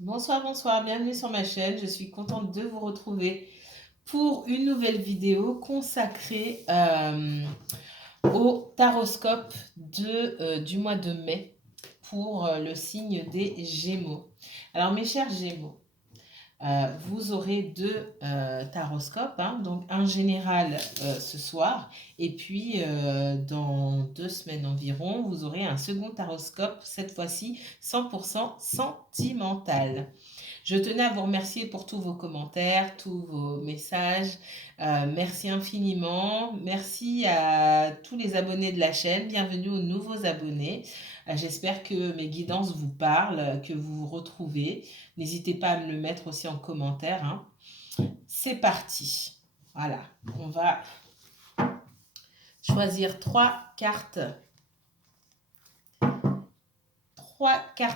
Bonsoir, bonsoir, bienvenue sur ma chaîne. Je suis contente de vous retrouver pour une nouvelle vidéo consacrée au taroscope du mois de mai pour le signe des Gémeaux. Alors mes chers Gémeaux, vous aurez deux taroscopes, hein, donc un général ce soir, et puis dans 2 semaines environ, vous aurez un second taroscope, cette fois-ci 100% sentimental. Je tenais à vous remercier pour tous vos commentaires, tous vos messages. Merci infiniment. Merci à tous les abonnés de la chaîne. Bienvenue aux nouveaux abonnés. J'espère que mes guidances vous parlent, que vous vous retrouvez. N'hésitez pas à me le mettre aussi en commentaire, hein. C'est parti. Voilà, on va choisir trois cartes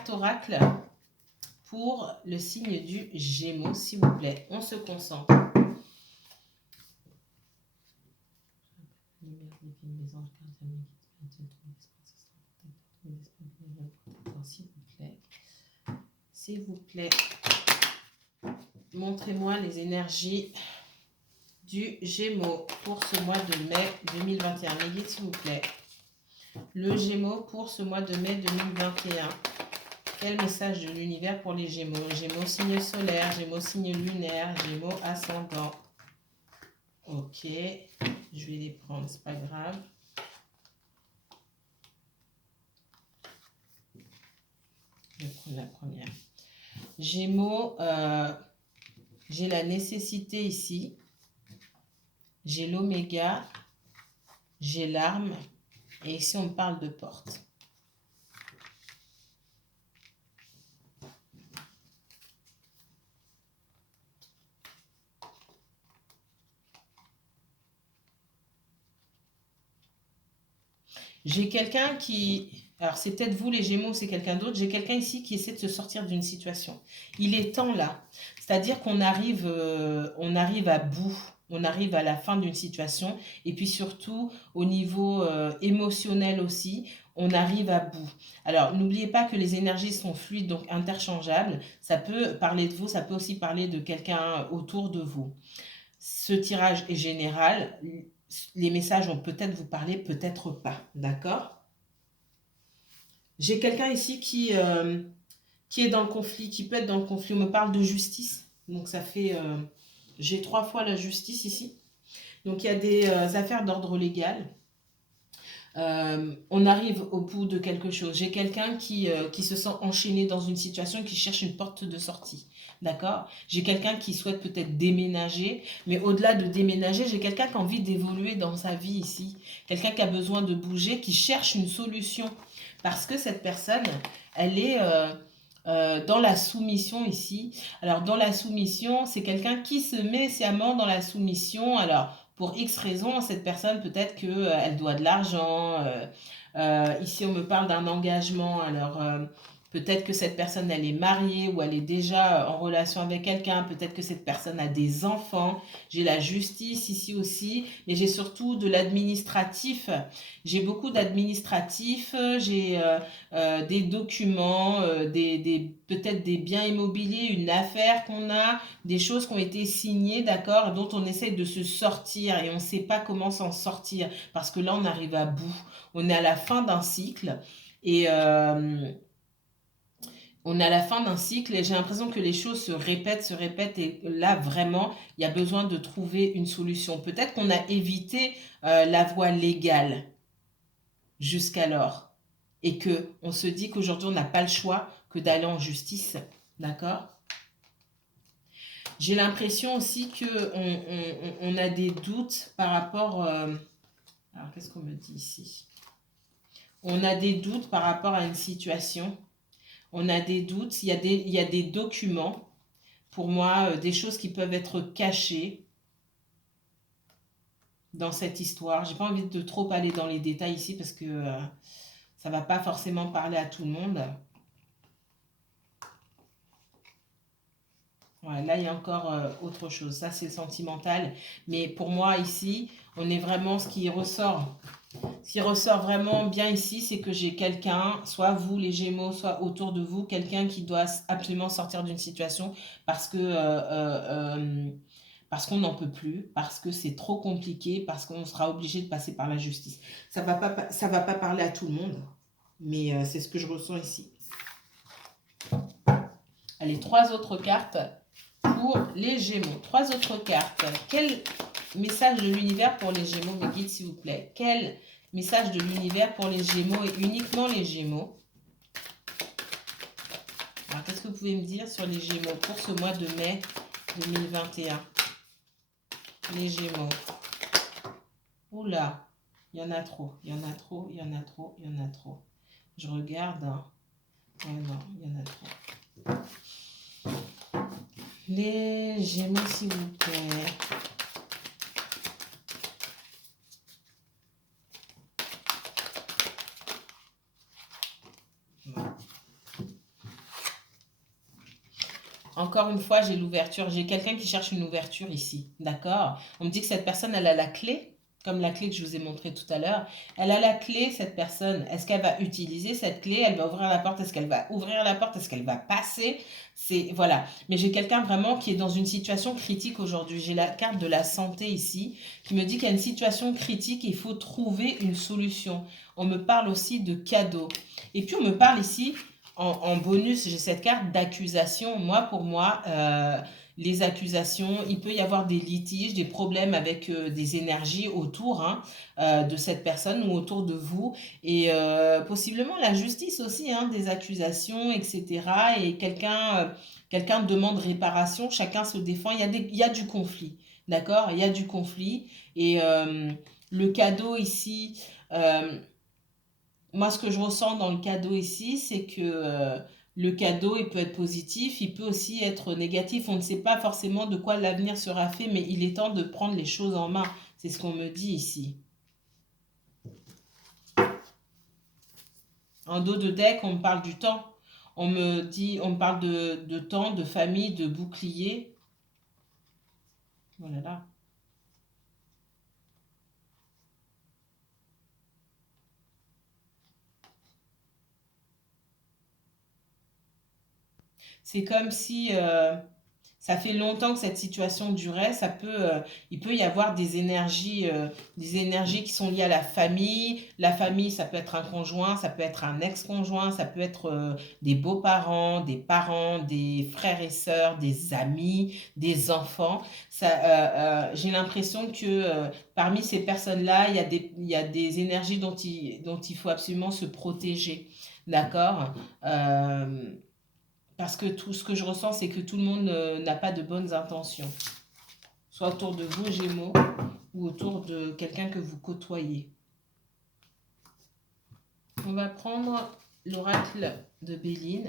oracles pour le signe du Gémeaux, s'il vous plaît. On se concentre. S'il vous plaît, montrez-moi les énergies du Gémeaux pour ce mois de mai 2021. Mes guides, s'il vous plaît. Le Gémeaux pour ce mois de mai 2021. Quel message de l'univers pour les Gémeaux? Gémeaux signe solaire, Gémeaux signe lunaire, Gémeaux ascendant. Ok, je vais les prendre, c'est pas grave. Je vais prendre la première. Gémeaux, j'ai la nécessité ici. J'ai l'oméga, j'ai l'arme, et ici on parle de porte. J'ai quelqu'un qui... Alors c'est peut-être vous les Gémeaux, c'est quelqu'un d'autre. J'ai quelqu'un ici qui essaie de se sortir d'une situation. Il est temps là. C'est-à-dire qu'on arrive, à bout. On arrive à la fin d'une situation. Et puis surtout, au niveau émotionnel aussi, on arrive à bout. Alors n'oubliez pas que les énergies sont fluides, donc interchangeables. Ça peut parler de vous, ça peut aussi parler de quelqu'un autour de vous. Ce tirage est général. Les messages vont peut-être vous parler, peut-être pas. D'accord? J'ai quelqu'un ici qui est dans le conflit, qui peut être dans le conflit. On me parle de justice. Donc ça fait... j'ai 3 fois la justice ici. Donc il y a des affaires d'ordre légal. On arrive au bout de quelque chose. J'ai quelqu'un qui se sent enchaîné dans une situation, qui cherche une porte de sortie. D'accord? J'ai quelqu'un qui souhaite peut-être déménager, mais au-delà de déménager, j'ai quelqu'un qui a envie d'évoluer dans sa vie ici. Quelqu'un qui a besoin de bouger, qui cherche une solution. Parce que cette personne, elle est dans la soumission ici. Alors, dans la soumission, c'est quelqu'un qui se met sciemment dans la soumission. Alors, pour X raisons, cette personne, peut-être qu'elle doit de l'argent. Ici, on me parle d'un engagement. Alors, peut-être que cette personne, elle est mariée ou elle est déjà en relation avec quelqu'un. Peut-être que cette personne a des enfants. J'ai la justice ici aussi. Mais j'ai surtout de l'administratif. J'ai beaucoup d'administratif. J'ai des documents, peut-être des biens immobiliers, une affaire qu'on a, des choses qui ont été signées, d'accord, dont on essaye de se sortir et on ne sait pas comment s'en sortir parce que là, on arrive à bout. On est à la fin d'un cycle et on est à la fin d'un cycle et j'ai l'impression que les choses se répètent et là, vraiment, il y a besoin de trouver une solution. Peut-être qu'on a évité la voie légale jusqu'alors et que on se dit qu'aujourd'hui, on n'a pas le choix que d'aller en justice, d'accord? J'ai l'impression aussi on a des doutes par rapport... alors, qu'est-ce qu'on me dit ici? On a des doutes par rapport à une situation. On a des doutes. Il y a des documents, pour moi, des choses qui peuvent être cachées dans cette histoire. J'ai pas envie de trop aller dans les détails ici parce que ça va pas forcément parler à tout le monde. Ouais, là, il y a encore autre chose. Ça, c'est sentimental. Mais pour moi, ici, on est vraiment ce qui ressort Ce qui ressort vraiment bien ici, c'est que j'ai quelqu'un, soit vous les Gémeaux, soit autour de vous, quelqu'un qui doit absolument sortir d'une situation parce que parce qu'on n'en peut plus, parce que c'est trop compliqué, parce qu'on sera obligé de passer par la justice. Ça va pas parler à tout le monde, mais c'est ce que je ressens ici. Allez, 3 autres cartes pour les Gémeaux. 3 autres cartes. Quel message de l'univers pour les Gémeaux, mes guides, s'il vous plaît? Quel message de l'univers pour les Gémeaux et uniquement les Gémeaux? Alors, qu'est-ce que vous pouvez me dire sur les Gémeaux pour ce mois de mai 2021? Les Gémeaux. Oula, il y en a trop, il y en a trop, il y en a trop, il y en a trop. Je regarde. Hein. Oh non, il y en a trop. Les Gémeaux, s'il vous plaît. Encore une fois, j'ai l'ouverture. J'ai quelqu'un qui cherche une ouverture ici. D'accord? On me dit que cette personne, elle a la clé, comme la clé que je vous ai montrée tout à l'heure. Elle a la clé, cette personne. Est-ce qu'elle va utiliser cette clé? Elle va ouvrir la porte. Est-ce qu'elle va ouvrir la porte? Est-ce qu'elle va passer? C'est voilà. Mais j'ai quelqu'un vraiment qui est dans une situation critique aujourd'hui. J'ai la carte de la santé ici qui me dit qu'il y a une situation critique et il faut trouver une solution. On me parle aussi de cadeaux. Et puis on me parle ici en bonus, j'ai cette carte d'accusation. Pour moi, les accusations, il peut y avoir des litiges, des problèmes avec des énergies autour hein, de cette personne ou autour de vous. Et possiblement la justice aussi, hein, des accusations, etc. Et quelqu'un demande réparation, chacun se défend. Il y a du conflit, d'accord? Il y a du conflit. Et le cadeau ici... moi, ce que je ressens dans le cadeau ici, c'est que le cadeau, il peut être positif, il peut aussi être négatif. On ne sait pas forcément de quoi l'avenir sera fait, mais il est temps de prendre les choses en main. C'est ce qu'on me dit ici. En dos de deck, on me parle du temps. On me parle de temps, de famille, de bouclier. Voilà. C'est comme si ça fait longtemps que cette situation durait. Il peut y avoir des énergies qui sont liées à la famille. La famille, ça peut être un conjoint, ça peut être un ex-conjoint, ça peut être des beaux-parents, des frères et sœurs, des amis, des enfants. J'ai l'impression que parmi ces personnes-là, il y a des énergies dont il faut absolument se protéger. D'accord? Parce que tout ce que je ressens, c'est que tout le monde n'a pas de bonnes intentions. Soit autour de vous, Gémeaux, ou autour de quelqu'un que vous côtoyez. On va prendre l'oracle de Béline.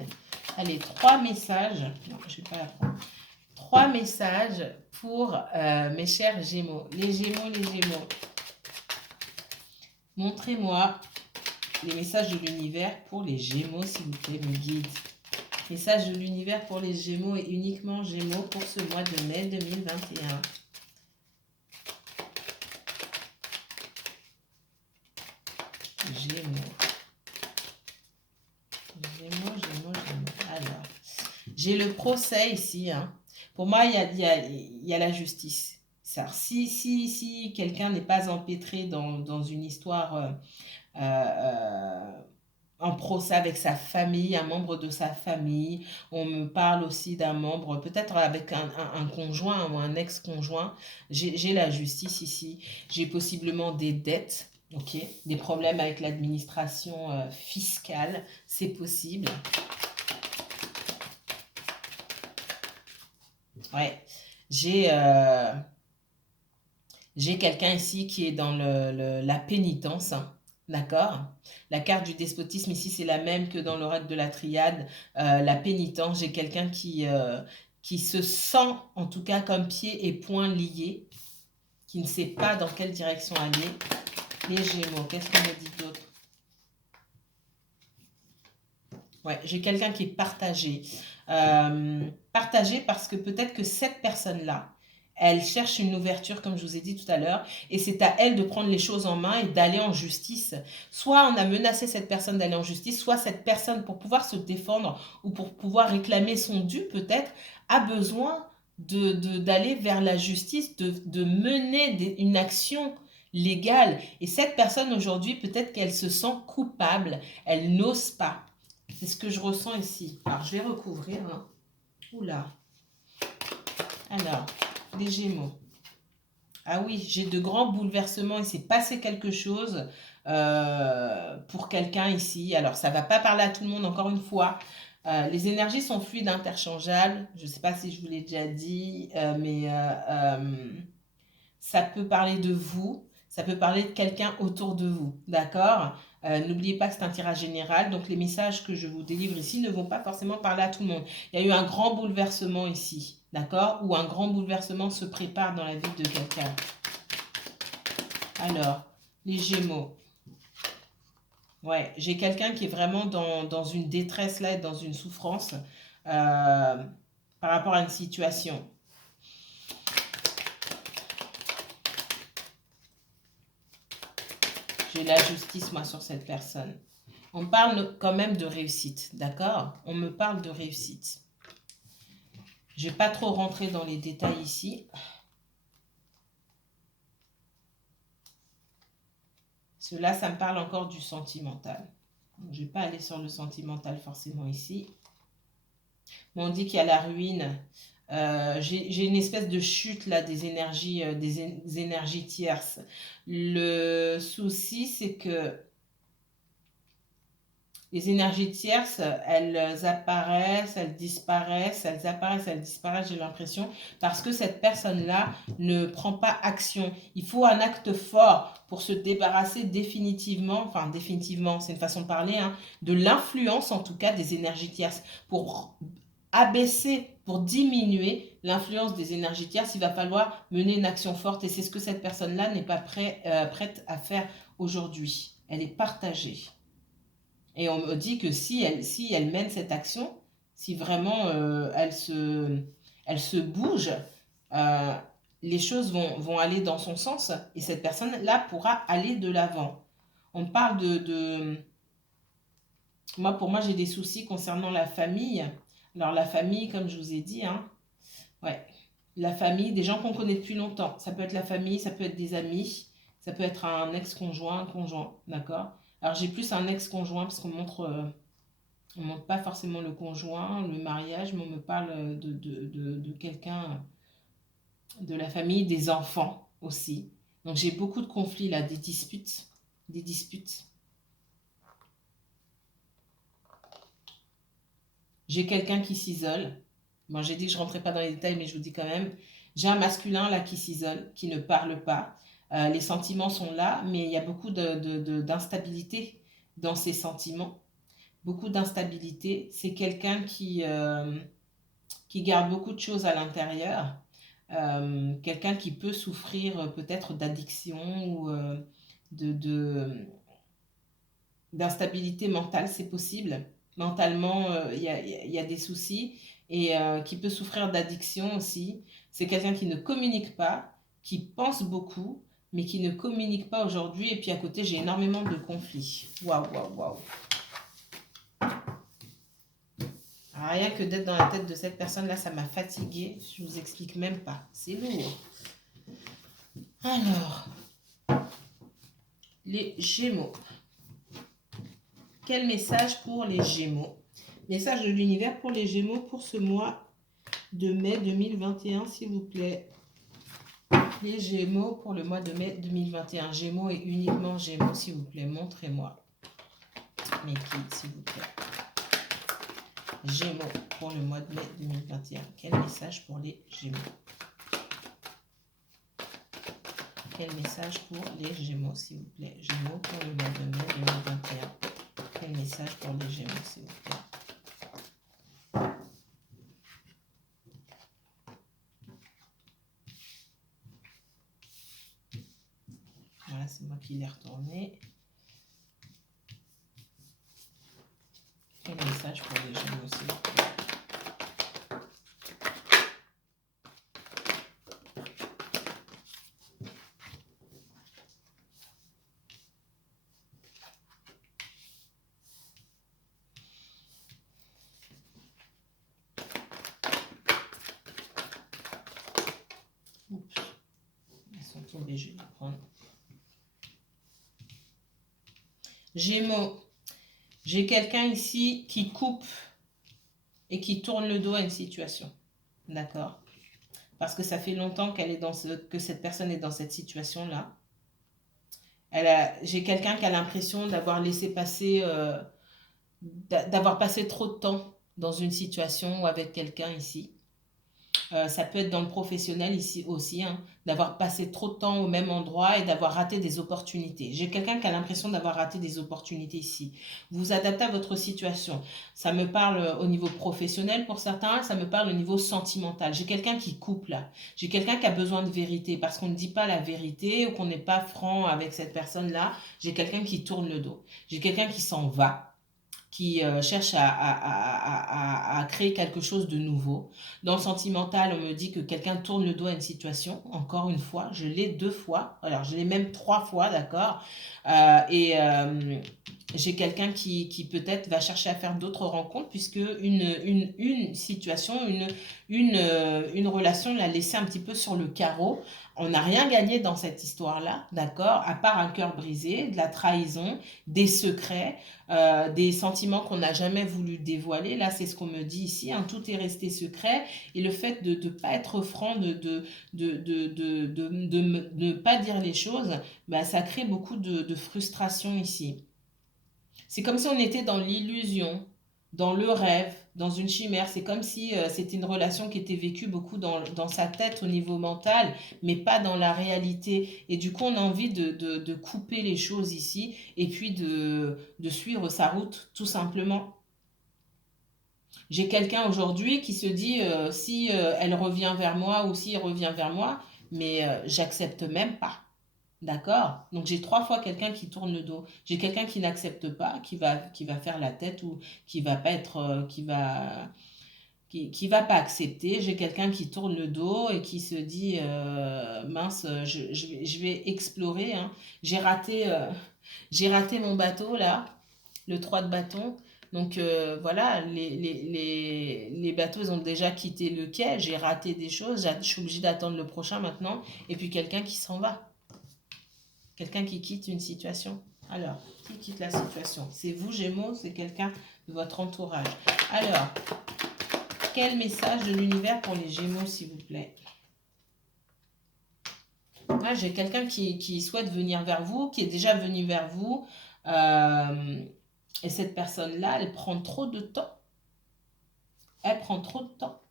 Allez, 3 messages. Non, je ne vais pas la prendre. 3 messages pour mes chers Gémeaux. Les Gémeaux. Montrez-moi les messages de l'univers pour les Gémeaux, s'il vous plaît, mes guides. Message de l'univers pour les Gémeaux et uniquement Gémeaux pour ce mois de mai 2021. Gémeaux. Alors, j'ai le procès ici. Hein. Pour moi, il y a la justice. Si quelqu'un n'est pas empêtré dans une histoire en procès avec sa famille, un membre de sa famille. On me parle aussi d'un membre, peut-être avec un conjoint ou un ex-conjoint. J'ai la justice ici. J'ai possiblement des dettes, ok, des problèmes avec l'administration fiscale. C'est possible. Ouais. J'ai quelqu'un ici qui est dans la pénitence. Hein. D'accord? La carte du despotisme ici, c'est la même que dans l'oracle de la triade. La pénitence, j'ai quelqu'un qui se sent, en tout cas, comme pieds et poings liés, qui ne sait pas dans quelle direction aller. Les Gémeaux, qu'est-ce qu'on me dit d'autre? Ouais, j'ai quelqu'un qui est partagé. Partagé parce que peut-être que cette personne-là, Elle cherche une ouverture, comme je vous ai dit tout à l'heure, et c'est à elle de prendre les choses en main et d'aller en justice. Soit on a menacé cette personne d'aller en justice, soit cette personne, pour pouvoir se défendre ou pour pouvoir réclamer son dû peut-être, a besoin d'aller vers la justice, de mener une action légale. Et cette personne aujourd'hui, peut-être qu'elle se sent coupable, elle n'ose pas. C'est ce que je ressens ici. Alors, je vais recouvrir. Hein. Oula. Alors, les Gémeaux. Ah oui, j'ai de grands bouleversements. Il s'est passé quelque chose pour quelqu'un ici. Alors, ça ne va pas parler à tout le monde, encore une fois. Les énergies sont fluides, interchangeables. Je ne sais pas si je vous l'ai déjà dit, mais ça peut parler de vous. Ça peut parler de quelqu'un autour de vous. D'accord? N'oubliez pas que c'est un tirage général. Donc, les messages que je vous délivre ici ne vont pas forcément parler à tout le monde. Il y a eu un grand bouleversement ici. D'accord? Ou un grand bouleversement se prépare dans la vie de quelqu'un. Alors, les Gémeaux. Ouais, j'ai quelqu'un qui est vraiment dans une détresse là, dans une souffrance par rapport à une situation. J'ai la justice, moi, sur cette personne. On parle quand même de réussite, d'accord? On me parle de réussite. Je ne vais pas trop rentrer dans les détails ici. Cela, ça me parle encore du sentimental. Donc, je ne vais pas aller sur le sentimental forcément ici. Mais on dit qu'il y a la ruine. J'ai une espèce de chute là des énergies tierces. Le souci, c'est que les énergies tierces, elles apparaissent, elles disparaissent, elles apparaissent, elles disparaissent, j'ai l'impression, parce que cette personne-là ne prend pas action. Il faut un acte fort pour se débarrasser définitivement, enfin définitivement, c'est une façon de parler, hein, de l'influence en tout cas des énergies tierces. Pour abaisser, pour diminuer l'influence des énergies tierces, il va falloir mener une action forte et c'est ce que cette personne-là n'est pas prête à faire aujourd'hui. Elle est partagée. Et on me dit que si elle mène cette action, si vraiment elle se bouge, euh, les choses vont aller dans son sens et cette personne-là pourra aller de l'avant. On parle pour moi, j'ai des soucis concernant la famille. Alors la famille, comme je vous ai dit, hein, ouais, la famille, des gens qu'on connaît depuis longtemps. Ça peut être la famille, ça peut être des amis, ça peut être un ex-conjoint, un conjoint, d'accord? Alors j'ai plus un ex-conjoint parce qu'on montre pas forcément le conjoint, le mariage, mais on me parle de quelqu'un de la famille, des enfants aussi. Donc j'ai beaucoup de conflits là, des disputes, des disputes. J'ai quelqu'un qui s'isole. Bon, j'ai dit que je ne rentrais pas dans les détails, mais je vous dis quand même. J'ai un masculin là qui s'isole, qui ne parle pas. Les sentiments sont là, mais il y a beaucoup d'instabilité dans ces sentiments. Beaucoup d'instabilité. C'est quelqu'un qui garde beaucoup de choses à l'intérieur. Quelqu'un qui peut souffrir peut-être d'addiction ou d'instabilité mentale, c'est possible. Mentalement, il y a des soucis et qui peut souffrir d'addiction aussi. C'est quelqu'un qui ne communique pas, qui pense beaucoup, mais qui ne communique pas aujourd'hui. Et puis à côté, j'ai énormément de conflits. Waouh, waouh, waouh. Rien que d'être dans la tête de cette personne-là, ça m'a fatiguée. Je ne vous explique même pas. C'est lourd. Alors, les Gémeaux. Quel message pour les Gémeaux? Message de l'univers pour les Gémeaux pour ce mois de mai 2021, s'il vous plaît. Les Gémeaux pour le mois de mai 2021. Gémeaux et uniquement Gémeaux, s'il vous plaît. Montrez-moi. Mais qui, s'il vous plaît? Gémeaux pour le mois de mai 2021. Quel message pour les Gémeaux? Quel message pour les Gémeaux, s'il vous plaît? Gémeaux pour le mois de mai 2021. Quel message pour les Gémeaux, s'il vous plaît? Voilà, c'est moi qui l'ai retourné. Quel message pour les Gémeaux, s'il vous plaît? Attendez, je vais les prendre. Gémeaux. J'ai quelqu'un ici qui coupe et qui tourne le dos à une situation. D'accord? Parce que ça fait longtemps qu'elle est que cette personne est dans cette situation-là. J'ai quelqu'un qui a l'impression d'avoir laissé passer, d'avoir passé trop de temps dans une situation ou avec quelqu'un ici. Ça peut être dans le professionnel ici aussi, hein, d'avoir passé trop de temps au même endroit et d'avoir raté des opportunités. J'ai quelqu'un qui a l'impression d'avoir raté des opportunités ici. Vous vous adaptez à votre situation. Ça me parle au niveau professionnel pour certains, ça me parle au niveau sentimental. J'ai quelqu'un qui coupe là. J'ai quelqu'un qui a besoin de vérité parce qu'on ne dit pas la vérité ou qu'on n'est pas franc avec cette personne-là. J'ai quelqu'un qui tourne le dos. J'ai quelqu'un qui s'en va, qui cherche à créer quelque chose de nouveau. Dans le sentimental, on me dit que quelqu'un tourne le dos à une situation. Encore une fois, je l'ai 2 fois. Alors, je l'ai même 3 fois, d'accord. J'ai quelqu'un qui peut-être va chercher à faire d'autres rencontres puisque une situation, une relation l'a laissé un petit peu sur le carreau. On n'a rien gagné dans cette histoire-là, d'accord, à part un cœur brisé, de la trahison, des secrets, des sentiments qu'on n'a jamais voulu dévoiler. Là, c'est ce qu'on me dit ici, hein, tout est resté secret. Et le fait de ne pas être franc, de ne pas dire les choses, bah, ça crée beaucoup de frustration ici. C'est comme si on était dans l'illusion, dans le rêve, dans une chimère. C'est comme si c'était une relation qui était vécue beaucoup dans sa tête au niveau mental, mais pas dans la réalité. Et du coup, on a envie de couper les choses ici et puis de suivre sa route, tout simplement. J'ai quelqu'un aujourd'hui qui se dit si elle revient vers moi ou s'il revient vers moi, mais j'accepte même pas. D'accord? Donc j'ai 3 fois quelqu'un qui tourne le dos. J'ai quelqu'un qui n'accepte pas, qui va faire la tête ou qui va pas être, qui va pas accepter. J'ai quelqu'un qui tourne le dos et qui se dit mince, je vais explorer, hein. J'ai raté mon bateau là, le 3 de bâton. Donc voilà, les bateaux ils ont déjà quitté le quai. J'ai raté des choses. Je suis obligée d'attendre le prochain maintenant. Et puis quelqu'un qui s'en va. Quelqu'un qui quitte une situation. Alors, qui quitte la situation? C'est vous, Gémeaux, c'est quelqu'un de votre entourage. Alors, quel message de l'univers pour les Gémeaux, s'il vous plaît? Là, j'ai quelqu'un qui souhaite venir vers vous, qui est déjà venu vers vous. Et cette personne-là, elle prend trop de temps. Elle prend trop de temps.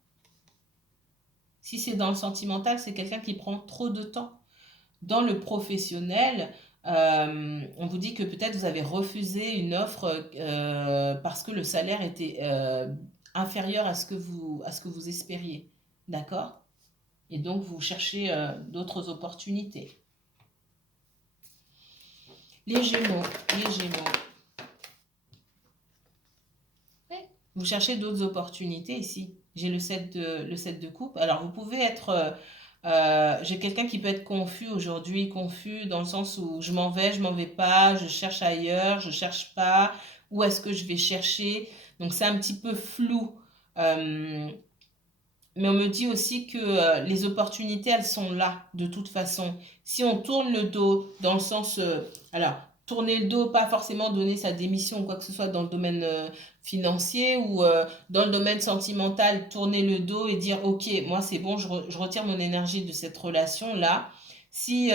Si c'est dans le sentimental, c'est quelqu'un qui prend trop de temps. Dans le professionnel, on vous dit que peut-être vous avez refusé une offre parce que le salaire était inférieur à ce que vous espériez. D'accord? Et donc, vous cherchez d'autres opportunités. Les Gémeaux. Ouais. Vous cherchez d'autres opportunités ici. J'ai le 7 de coupe. Alors, vous pouvez être... j'ai quelqu'un qui peut être confus aujourd'hui, confus dans le sens où je m'en vais pas, je cherche ailleurs, je cherche pas, où est-ce que je vais chercher? Donc c'est un petit peu flou. Mais on me dit aussi que les opportunités, elles sont là de toute façon. Si on tourne le dos dans le sens... alors, tourner le dos, pas forcément donner sa démission ou quoi que ce soit dans le domaine financier ou dans le domaine sentimental, tourner le dos et dire, ok, moi c'est bon, je retire mon énergie de cette relation-là. Si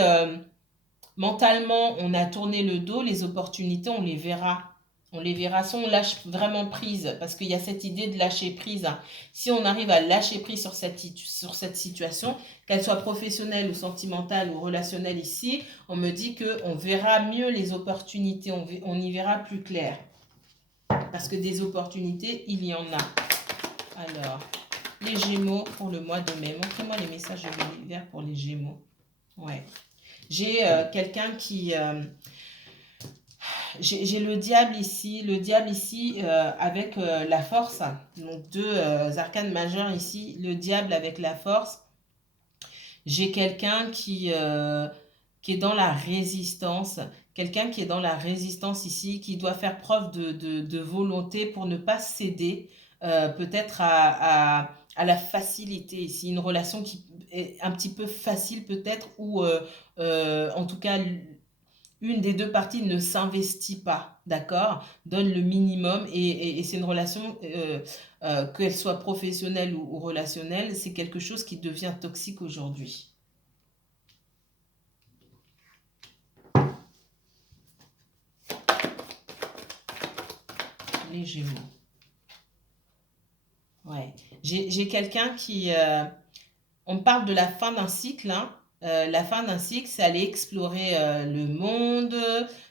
mentalement on a tourné le dos, les opportunités, on les verra. On les verra si on lâche vraiment prise, parce qu'il y a cette idée de lâcher prise, hein. Si on arrive à lâcher prise sur cette situation, qu'elle soit professionnelle ou sentimentale ou relationnelle ici, on me dit qu'on verra mieux les opportunités, on y verra plus clair. Parce que des opportunités, il y en a. Alors, les Gémeaux pour le mois de mai. Montrez-moi les messages de l'univers pour les Gémeaux. Ouais. J'ai quelqu'un qui... j'ai le diable ici avec la force, donc 2 arcanes majeures ici, le diable avec la force. J'ai quelqu'un qui est dans la résistance, ici, qui doit faire preuve de volonté pour ne pas céder peut-être à la facilité ici, une relation qui est un petit peu facile peut-être, ou en tout cas une des deux parties ne s'investit pas, d'accord? Donne le minimum et c'est une relation, qu'elle soit professionnelle ou relationnelle, c'est quelque chose qui devient toxique aujourd'hui. Les Gémeaux. Ouais. J'ai quelqu'un qui, on parle de la fin d'un cycle, hein. La fin d'un cycle, c'est aller explorer le monde.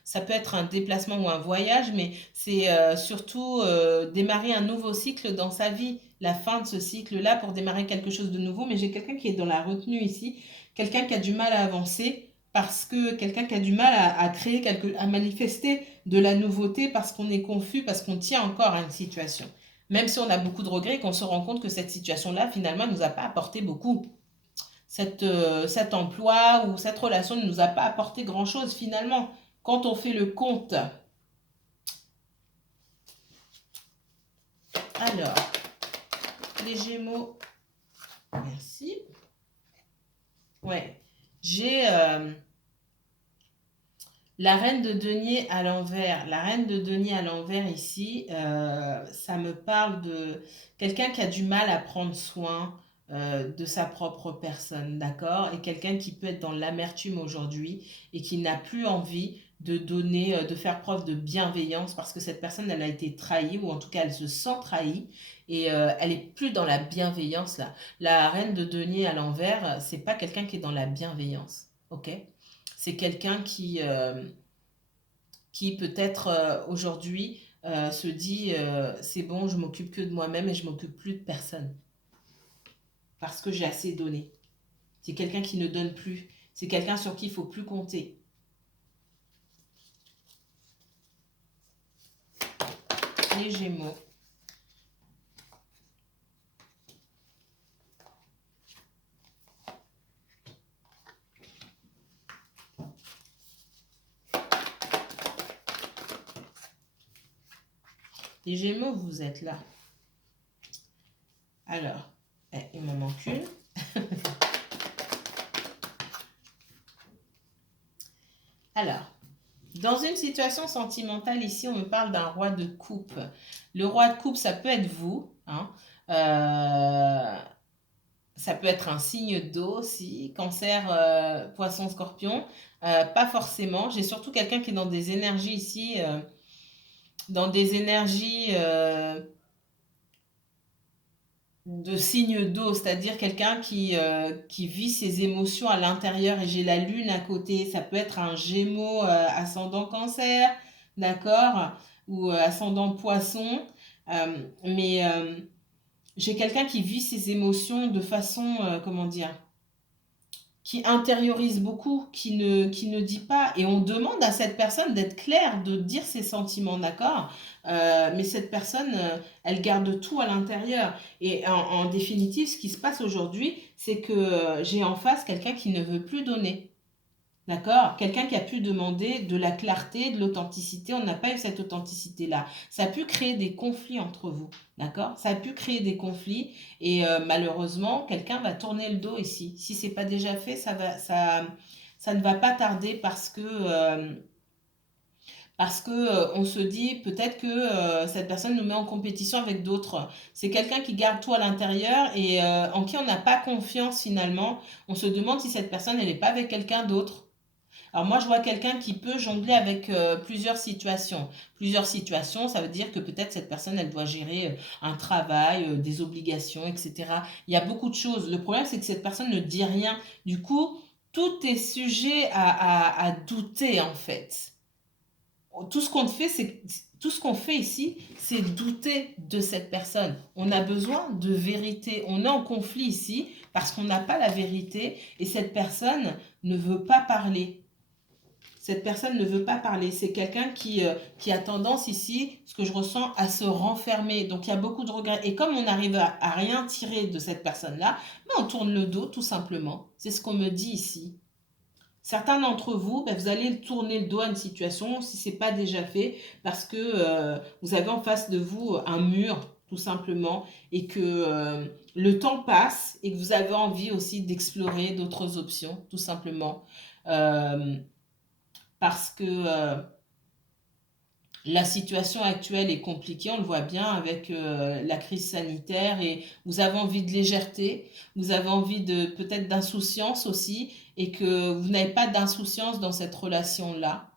Ça peut être un déplacement ou un voyage, mais c'est surtout démarrer un nouveau cycle dans sa vie. La fin de ce cycle-là pour démarrer quelque chose de nouveau. Mais j'ai quelqu'un qui est dans la retenue ici, quelqu'un qui a du mal à avancer parce que quelqu'un qui a du mal à créer à manifester de la nouveauté parce qu'on est confus, parce qu'on tient encore à une situation. Même si on a beaucoup de regrets et qu'on se rend compte que cette situation-là, finalement, ne nous a pas apporté beaucoup. Cet emploi ou cette relation ne nous a pas apporté grand-chose finalement. Quand on fait le compte. Alors, les Gémeaux, merci. Ouais, j'ai la reine de denier à l'envers. La reine de denier à l'envers ici, ça me parle de quelqu'un qui a du mal à prendre soin de sa propre personne, d'accord? Et quelqu'un qui peut être dans l'amertume aujourd'hui et qui n'a plus envie de donner, de faire preuve de bienveillance parce que cette personne, elle a été trahie ou en tout cas, elle se sent trahie et elle est plus dans la bienveillance là. La reine de denier à l'envers, c'est pas quelqu'un qui est dans la bienveillance, ok? C'est quelqu'un qui peut-être aujourd'hui se dit c'est bon, je m'occupe que de moi-même et je m'occupe plus de personne parce que j'ai assez donné. C'est quelqu'un qui ne donne plus. C'est quelqu'un sur qui il faut plus compter. Les Gémeaux. Les Gémeaux, vous êtes là. Alors, il m'en manque une. Alors, dans une situation sentimentale, ici, on me parle d'un roi de coupe. Le roi de coupe, ça peut être vous, hein. Ça peut être un signe d'eau aussi, cancer, poisson, scorpion. Pas forcément. J'ai surtout quelqu'un qui est dans des énergies ici, dans des énergies de signe d'eau, c'est-à-dire quelqu'un qui vit ses émotions à l'intérieur et j'ai la lune à côté. Ça peut être un gémeau ascendant cancer, d'accord, ou ascendant poisson. Mais j'ai quelqu'un qui vit ses émotions de façon, comment dire, qui intériorise beaucoup, qui ne dit pas. Et on demande à cette personne d'être claire, de dire ses sentiments, d'accord? Mais cette personne, elle garde tout à l'intérieur. Et en définitive, ce qui se passe aujourd'hui, c'est que j'ai en face quelqu'un qui ne veut plus donner. D'accord? Quelqu'un qui a pu demander de la clarté, de l'authenticité. On n'a pas eu cette authenticité-là. Ça a pu créer des conflits entre vous. D'accord? Ça a pu créer des conflits et malheureusement, quelqu'un va tourner le dos ici. Si c'est pas déjà fait, ça ne va pas tarder parce que on se dit peut-être que cette personne nous met en compétition avec d'autres. C'est quelqu'un qui garde tout à l'intérieur et en qui on n'a pas confiance finalement. On se demande si cette personne, elle n'est pas avec quelqu'un d'autre. Alors moi, je vois quelqu'un qui peut jongler avec plusieurs situations. Plusieurs situations, ça veut dire que peut-être cette personne, elle doit gérer un travail, des obligations, etc. Il y a beaucoup de choses. Le problème, c'est que cette personne ne dit rien. Du coup, tout est sujet à douter, en fait. Tout ce qu'on fait, tout ce qu'on fait ici, c'est douter de cette personne. On a besoin de vérité. On est en conflit ici parce qu'on n'a pas la vérité et cette personne ne veut pas parler. Cette personne ne veut pas parler. C'est quelqu'un qui a tendance ici, ce que je ressens, à se renfermer. Donc il y a beaucoup de regrets. Et comme on n'arrive à rien tirer de cette personne-là, ben, on tourne le dos tout simplement. C'est ce qu'on me dit ici. Certains d'entre vous, ben, vous allez tourner le dos à une situation si ce n'est pas déjà fait parce que vous avez en face de vous un mur. tout simplement, et que le temps passe et que vous avez envie aussi d'explorer d'autres options, tout simplement. Euh, Parce que la situation actuelle est compliquée, on le voit bien avec la crise sanitaire, et vous avez envie de légèreté, vous avez envie de peut-être d'insouciance aussi, et que vous n'avez pas d'insouciance dans cette relation-là.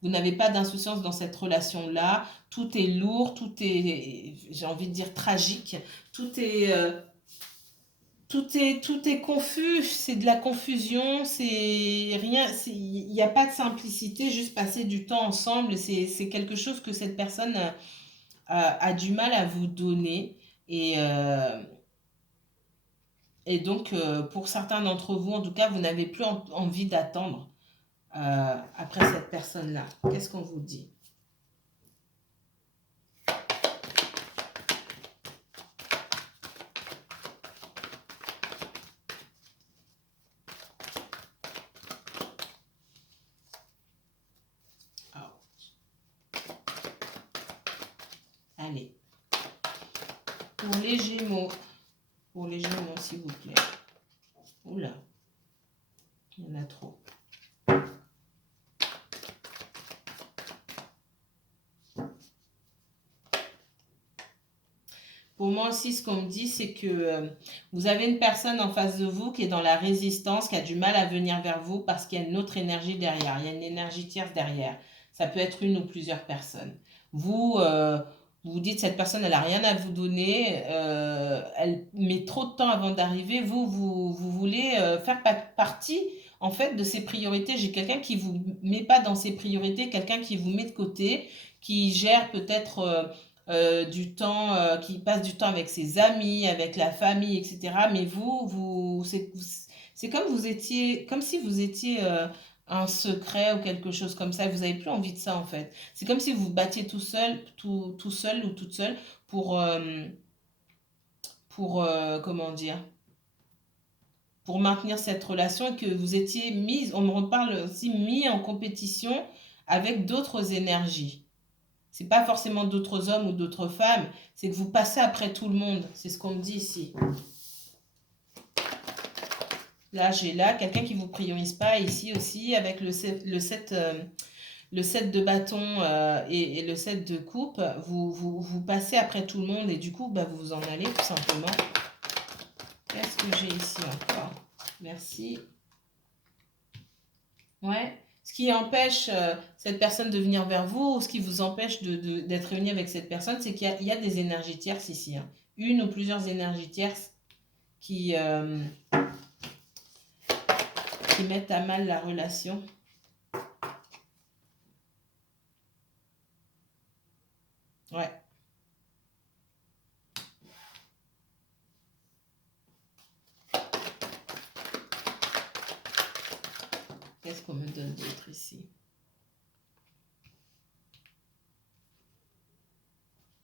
Vous n'avez pas d'insouciance dans cette relation-là. Tout est lourd, tout est, j'ai envie de dire, tragique. Tout est, tout est confus, c'est de la confusion, c'est rien, il n'y a pas de simplicité, juste passer du temps ensemble, c'est quelque chose que cette personne a du mal à vous donner. Et, et donc, pour certains d'entre vous, en tout cas, vous n'avez plus envie d'attendre après cette personne-là. Qu'est-ce qu'on vous dit? Ah, allez, pour les Gémeaux, s'il vous plaît. Oula, il y en a trop. Pour moi aussi, ce qu'on me dit, c'est que vous avez une personne en face de vous qui est dans la résistance, qui a du mal à venir vers vous parce qu'il y a une autre énergie derrière. Il y a une énergie tierce derrière. Ça peut être une ou plusieurs personnes. Vous, vous vous dites, cette personne, elle n'a rien à vous donner. Elle met trop de temps avant d'arriver. Vous voulez faire partie, en fait, de ses priorités. J'ai quelqu'un qui ne vous met pas dans ses priorités, quelqu'un qui vous met de côté, qui gère peut-être du temps, qui passe du temps avec ses amis, avec la famille, etc. Mais c'est comme vous étiez, comme si vous étiez un secret ou quelque chose comme ça. Vous n'avez plus envie de ça en fait. C'est comme si vous vous battiez tout seul, tout seul ou toute seule comment dire, pour maintenir cette relation, et que vous étiez mise, on me reparle aussi, mis en compétition avec d'autres énergies. C'est pas forcément d'autres hommes ou d'autres femmes, c'est que vous passez après tout le monde. C'est ce qu'on me dit ici. Là, j'ai là quelqu'un qui vous priorise pas, ici aussi, avec le 7, le 7 de bâton et le 7 de coupe. Vous passez après tout le monde et du coup, bah, vous vous en allez tout simplement. Qu'est-ce que j'ai ici encore? Merci. Ouais. Ce qui empêche cette personne de venir vers vous, ou ce qui vous empêche d'être réuni avec cette personne, c'est qu'il y a des énergies tierces ici. Hein. Une ou plusieurs énergies tierces qui, qui mettent à mal la relation. Ouais. Qu'est-ce qu'on me donne d'autre ici?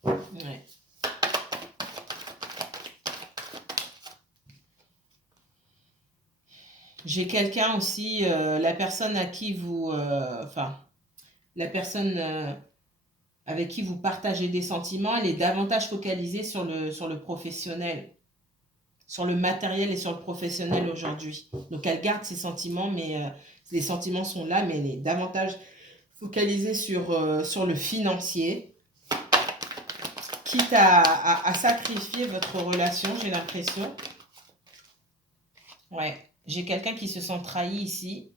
Ouais. J'ai quelqu'un aussi, la personne à qui vous... enfin, la personne avec qui vous partagez des sentiments, elle est davantage focalisée sur le professionnel, sur le matériel et sur le professionnel aujourd'hui. Donc elle garde ses sentiments, mais les sentiments sont là, mais elle est davantage focalisée sur le financier, quitte à sacrifier votre relation, j'ai l'impression. Ouais, j'ai quelqu'un qui se sent trahi ici.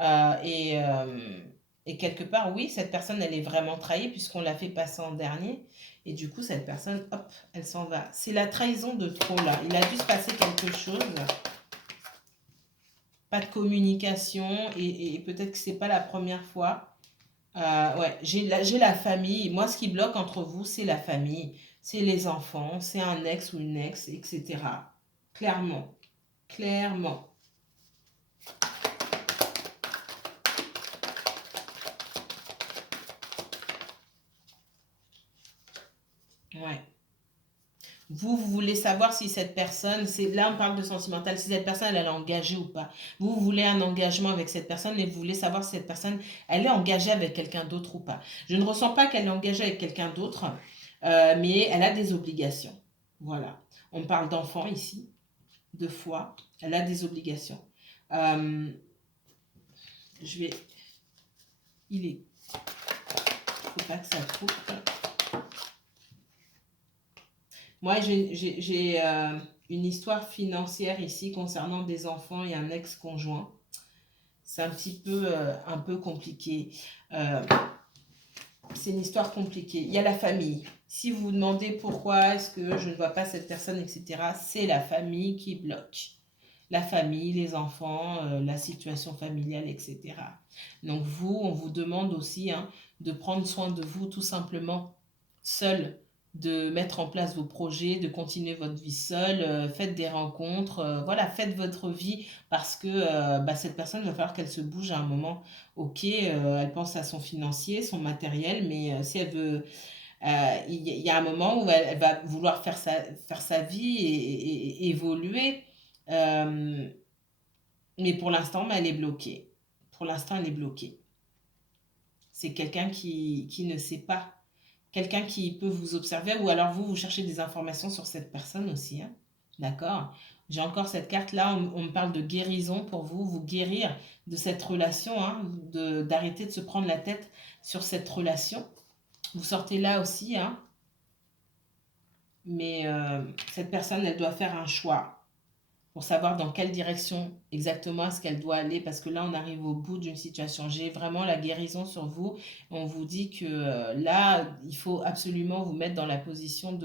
Euh, et, euh, et quelque part, oui, cette personne, elle est vraiment trahie puisqu'on l'a fait passer en dernier. Et du coup, cette personne, hop, elle s'en va. C'est la trahison de trop là. Il a dû se passer quelque chose. Pas de communication et peut-être que c'est pas la première fois. Ouais, j'ai la famille. Moi, ce qui bloque entre vous, c'est la famille. C'est les enfants, c'est un ex ou une ex, etc. Clairement. Clairement. Ouais. Vous voulez savoir si cette personne, là on parle de sentimental, si cette personne elle est engagée ou pas. Vous voulez un engagement avec cette personne, mais vous voulez savoir si cette personne elle est engagée avec quelqu'un d'autre ou pas. Je ne ressens pas qu'elle est engagée avec quelqu'un d'autre. mais elle a des obligations. Voilà. On parle d'enfant ici, de foi. Elle a des obligations. Je vais... Il est... Faut pas que ça coupe. Moi, j'ai une histoire financière ici concernant des enfants et un ex-conjoint. C'est un peu compliqué. C'est une histoire compliquée. Il y a la famille. Si vous vous demandez pourquoi est-ce que je ne vois pas cette personne, etc., c'est la famille qui bloque. La famille, les enfants, la situation familiale, etc. Donc vous, on vous demande aussi de prendre soin de vous tout simplement seul, de mettre en place vos projets, de continuer votre vie seule, faites des rencontres, voilà, faites votre vie parce que cette personne, il va falloir qu'elle se bouge à un moment. Ok, elle pense à son financier, son matériel, mais si elle veut, il y a un moment où elle va vouloir faire sa vie et évoluer. Euh, mais pour l'instant, elle est bloquée. Pour l'instant, elle est bloquée. C'est quelqu'un qui ne sait pas. Quelqu'un qui peut vous observer ou alors vous cherchez des informations sur cette personne aussi. Hein. D'accord? J'ai encore cette carte-là. On me parle de guérison pour vous, vous guérir de cette relation, hein, d'arrêter de se prendre la tête sur cette relation. Vous sortez là aussi, hein, mais cette personne, elle doit faire un choix pour savoir dans quelle direction exactement est-ce qu'elle doit aller, parce que là, on arrive au bout d'une situation. J'ai vraiment la guérison sur vous. On vous dit que là, il faut absolument vous mettre dans la position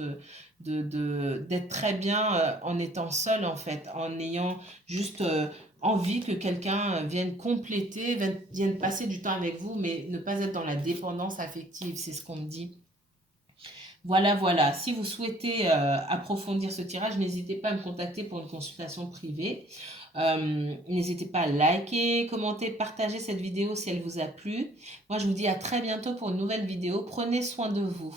d'être très bien en étant seul, en fait, en ayant juste envie que quelqu'un vienne compléter, vienne passer du temps avec vous, mais ne pas être dans la dépendance affective, c'est ce qu'on me dit. Voilà, voilà. Si vous souhaitez approfondir ce tirage, n'hésitez pas à me contacter pour une consultation privée. N'hésitez pas à liker, commenter, partager cette vidéo si elle vous a plu. Moi, je vous dis à très bientôt pour une nouvelle vidéo. Prenez soin de vous.